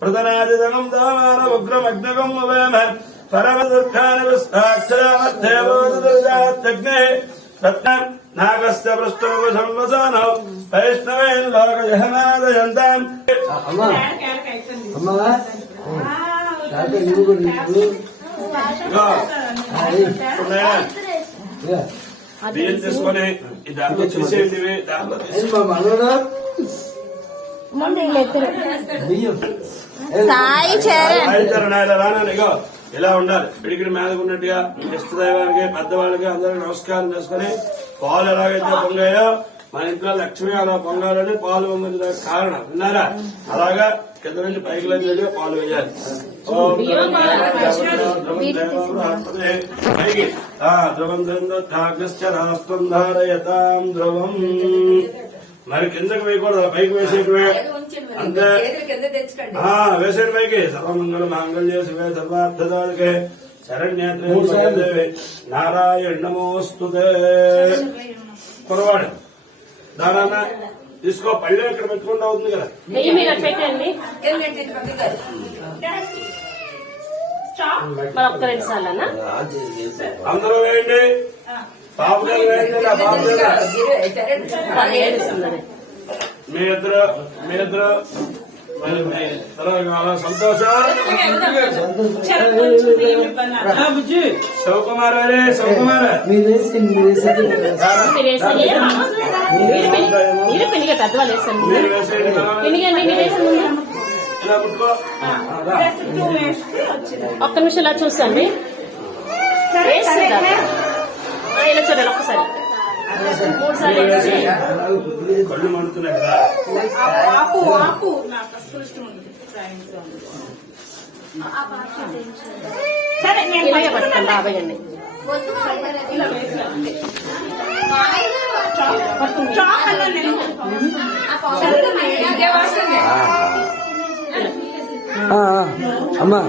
प्रतनादिदगं दामानवग्रमग्नगं अवेम परमदुर्गानविस्ताक्षरामध्येवोदुर्गात्यग्ने रत्नं नागस्य पृष्ठोपसंवसानौ वैष्णवेन लोकजहनादयन्ताम् బియ్యం తీసుకొని ఈ దాంట్లో చేసేది రానిగో ఇలా ఉండాలి. పిడికిడి మీదకున్నట్టుగా ఇష్ట దైవానికి పెద్దవాళ్ళకి అందరికి నమస్కారం చేసుకుని పాలు ఎలాగైతే పొంగాయో మన ఇంట్లో లక్ష్మి అలా పొంగాలని పాలు పొంగిన కారణం విన్నారా? అలాగా కింద నుంచి పైకి లేచినట్టుగా పాలు వేయాలి. పైకి ధ్రువం ధారయతాం ధ్రువం. మరి కిందకి వేయకూడదు, పైకి వేసేటివే అంతే. వేసేటి పైకి సర్వమంగళ మాంగళ్య శివే సర్వార్థదాయకే శరణ్యేత్రే నారాయణ నమోస్తుతే. కురవాడు దారాన్న తీసుకో, పళ్ళే ఇక్కడ పెట్టుకుంటా అవుతుంది కదా. అందరూ వేయండి, బాబుగా వేయండి. మీ ఇద్దరు సంతోషం. శివకుమార్ అరే శివకుమార్ ఒక్క నిమిషం ఇలా చూసండి. ఇలా చూడండి ఒక్కసారి, 3 సార్లు కళ్ళు మండుతున్నాయి కదా. పట్టుకోండి బాబాయ్ అండి. అమ్మా